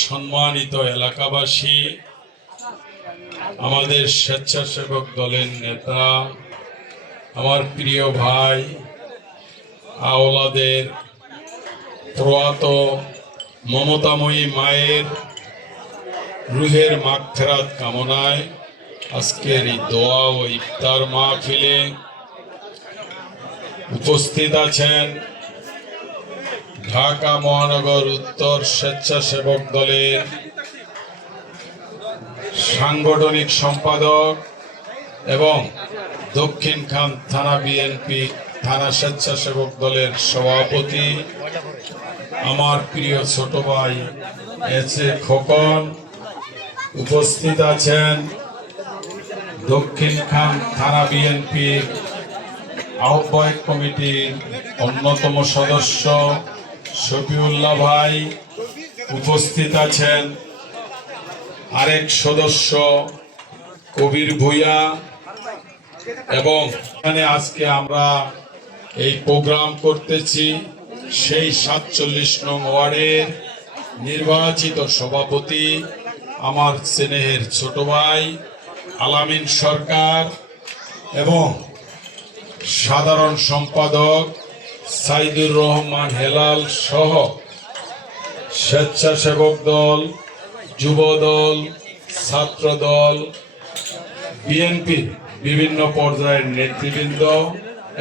সম্মানিত এলাকাবাসী, আমাদের স্বেচ্ছাসেবক দলের নেতা, আমার প্রিয় ভাই, আওলাদের প্রয়াত মমতাময়ী মায়ের রুহের মাগফিরাত কামনায় আজকের এই দোয়া ও ইফতার মাহফিলে উপস্থিত আছেন ঢাকা মহানগর উত্তর স্বেচ্ছাসেবক দলের সাংগঠনিক সম্পাদক এবং দক্ষিণখান থানা বিএনপি থানা স্বেচ্ছাসেবক দলের সভাপতি, আমার প্রিয় ছোট ভাই এস.এ. খোকন। উপস্থিত আছেন দক্ষিণখান থানা বিএনপির আহ্বায়ক কমিটির অন্যতম সদস্য শফিউল্লাহ ভাই। উপস্থিত আছেন আরেক সদস্য কবির ভূঁইয়া। এবং এখানে আজকে আমরা এই প্রোগ্রাম করতেছি সেই ৪৭ নং ওয়ার্ডের নির্বাচিত সভাপতি, আমার স্নেহের ছোট ভাই আলামিন সরকার এবং সাধারণ সম্পাদক সাইদুর রহমান হেলাল সহ স্বেচ্ছাসেবক দল, যুব দল, ছাত্র দল, বিএনপির বিভিন্ন পর্যায়ের নেতৃবৃন্দ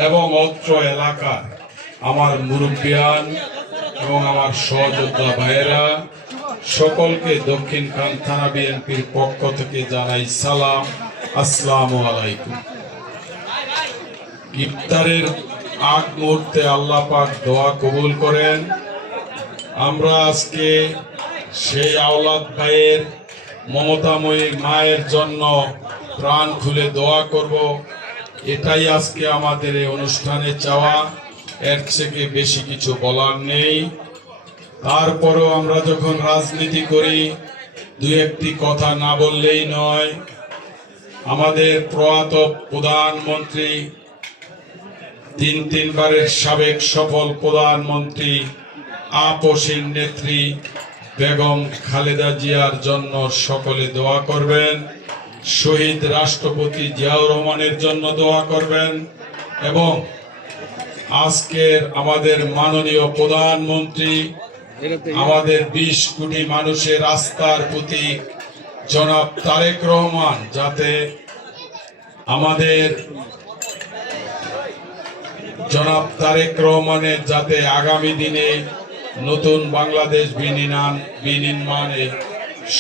এবং অত্র এলাকার আমার মুরব্বিয়ান এবং আমার সহযোদ্ধা ভাইয়েরা, সকলকে দক্ষিণখান থানা বিএনপির পক্ষ থেকে জানাই সালাম, আসসালামু আলাইকুম। ইফতারের আগ মুহূর্তে আল্লাহ পাক দোয়া কবুল করেন। আমরা আজকে সেই আওলাদ ভাইয়ের মমতাময়ী মায়ের জন্য প্রাণ খুলে দোয়া করব, এটাই আজকে আমাদের এই অনুষ্ঠানে চাওয়া। এর থেকে বেশি কিছু বলার নেই। তারপরেও আমরা যখন রাজনীতি করি দু একটি কথা না বললেই নয়। আমাদের প্রয়াত প্রধানমন্ত্রী, তিনবারের সাবেক সফল প্রধানমন্ত্রী, আপসীর নেত্রী বেগম খালেদা জিয়ার জন্য সকলে দোয়া করবেন। শহীদ রাষ্ট্রপতি জিয়াউর রহমানের জন্য দোয়া করবেন এবং আজকের আমাদের মাননীয় প্রধানমন্ত্রী, আমাদের ২০ কোটি মানুষের আস্থার প্রতীক জনাব তারেক রহমান, যাতে আমাদের জনাব তারেক রহমানের যাতে আগামী দিনে নতুন বাংলাদেশ বিনির্মাণে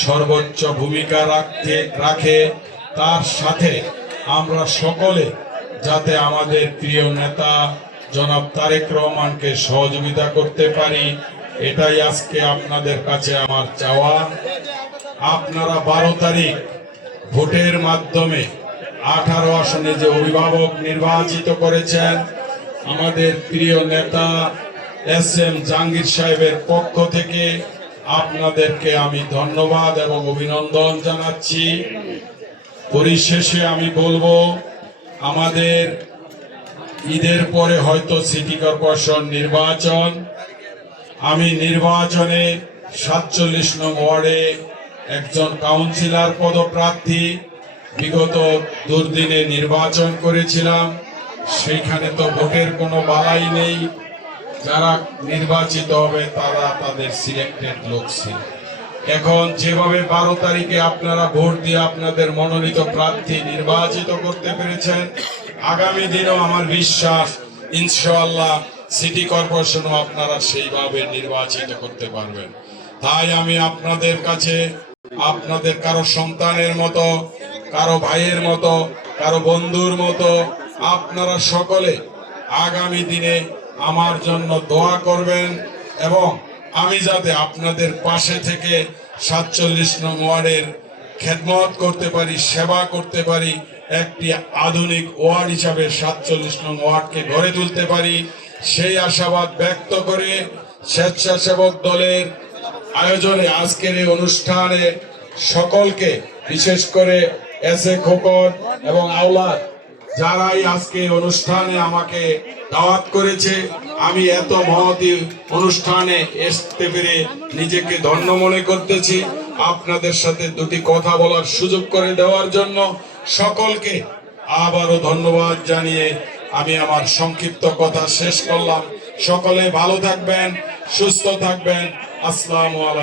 সর্বোচ্চ ভূমিকা রাখে, তার সাথে আমরা সকলে যাতে আমাদের প্রিয় নেতা জনাব তারেক রহমানকে সহযোগিতা করতে পারি, এটাই আজকে আপনাদের কাছে আমার চাওয়া। আপনারা ১২ তারিখ ভোটের মাধ্যমে 18 আসনে যে অভিভাবক নির্বাচিত করেছেন, আমাদের প্রিয় নেতা এস.এম. জাহাঙ্গীর সাহেবের পক্ষ থেকে আপনাদেরকে আমি ধন্যবাদ এবং অভিনন্দন জানাচ্ছি। পরিশেষে আমি বলবো, আমাদের ঈদের পরে হয়তো সিটি কর্পোরেশন নির্বাচন, আমি নির্বাচনে ৪৭ নং ওয়ার্ডে একজন কাউন্সিলর পদপ্রার্থী, বিগত দুর্দিনে নির্বাচন করেছিলাম। সেইখানে তো ভোটের কোনো বালাই নেই, যারা নির্বাচিত হবে তারা তাদের সিলেক্টেড লোক ছিল। এখন যেভাবে ১২ তারিখে আপনারা ভোট দিয়ে আপনাদের মনোনীত প্রার্থী নির্বাচিত করতে পেরেছেন, আগামী দিনেও আমার বিশ্বাস ইনশাআল্লাহ সিটি কর্পোরেশনও আপনারা সেইভাবে নির্বাচিত করতে পারবেন। তাই আমি আপনাদের কাছে, আপনাদের কারো সন্তানের মতো, কারো ভাইয়ের মতো, কারো বন্ধুর মতো, আপনারা সকলে আগামী দিনে আমার জন্য দোয়া করবেন এবং আমি যাতে আপনাদের পাশে থেকে ৪৭ নং ওয়ার্ডের খেদমত করতে পারি, সেবা করতে পারি, একটি আধুনিক ওয়ার্ড হিসাবে ৪৭ নং ওয়ার্ডকে গড়ে তুলতে পারি, সেই আশাবাদ ব্যক্ত করে স্বেচ্ছাসেবক দলের আয়োজনে আজকের এই অনুষ্ঠানে সকলকে, বিশেষ করে এস.এ. খোকন এবং আওলাদ যারাই আজকে অনুষ্ঠানে আমাকে দাওয়াত করেছে, আমি এত মহতি অনুষ্ঠানে আসতে পেরে নিজেকে ধন্য মনে করতেছি। আপনাদের সাথে দুটি কথা বলার সুযোগ করে দেওয়ার জন্য সকলকে আবারও ধন্যবাদ জানিয়ে আমি আমার সংক্ষিপ্ত কথা শেষ করলাম। সকলে ভালো থাকবেন, সুস্থ থাকবেন। আসসালামু আলাইকুম।